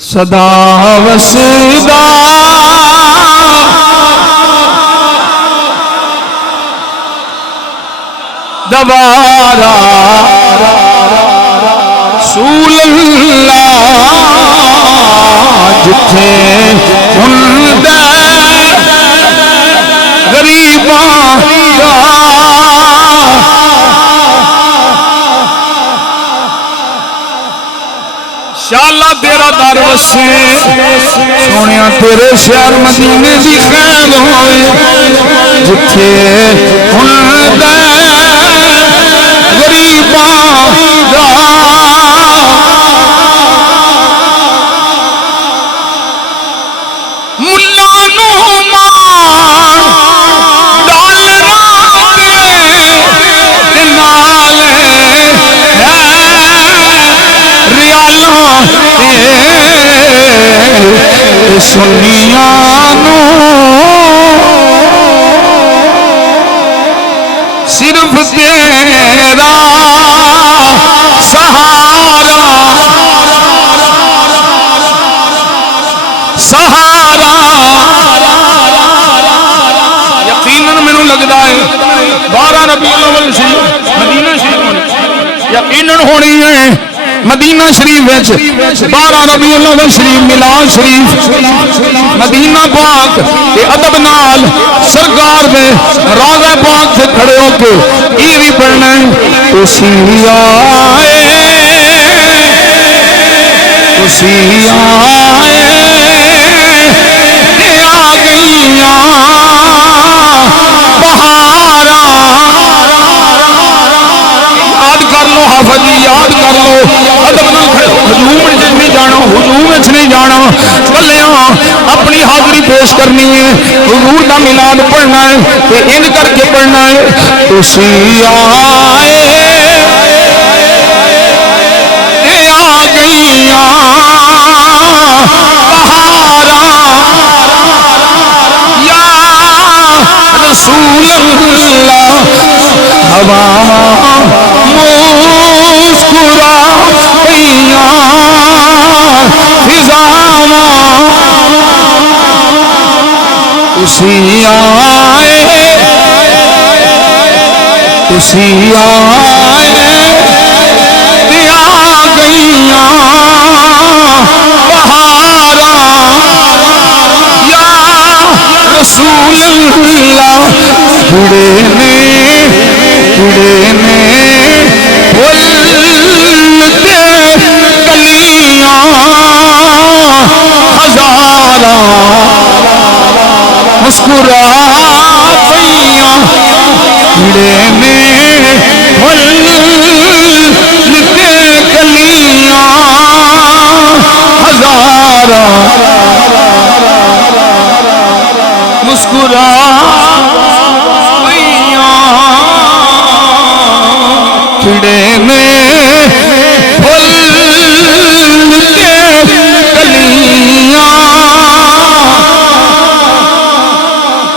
صدا وسدا دوارا رسول اللہ جتھے ہندے غریباں دا شالا تیرا در وسے سونیا تیرے شہر مدینے دی خیر ہوئے جتھے ہندے غریباں دا سنیانو صرف تیرا سہارا سہارا یقیناً مینوں لگدا ہے 12 ربیع الاول شریف مدینہ شریف یقیناً ہونی ہے مدینہ شریف 12 ربیع الاول شریف میلاد شریف مدینہ پاک کے ادب نال سرکار دے روضہ پاک سے کھڑے ہو کے یہ بھی پڑھنا ہے اسی آئے اسی آئے آ گئیاں بہارا یاد کر لو حافظ جی یاد کر لو ہجوم نہیں جانا ہجوم نہیں جانا چلیاں اپنی حاضری پیش کرنی ہے حضور کا میلاد پڑھنا ہے ان کر کے پڑھنا ہے اسی آئے آ گئیاں بہارا یا رسول اللہ ہوا مسکرا پیاں فضاواں اسی آئے اسی آئے دیا گئیاں بہارا یا رسول اللہ جڑے نے بولتے کلیاں ہزارہ مسکرا پیاں جڑے نے بولتے کلیاں ہزارہ مسکرا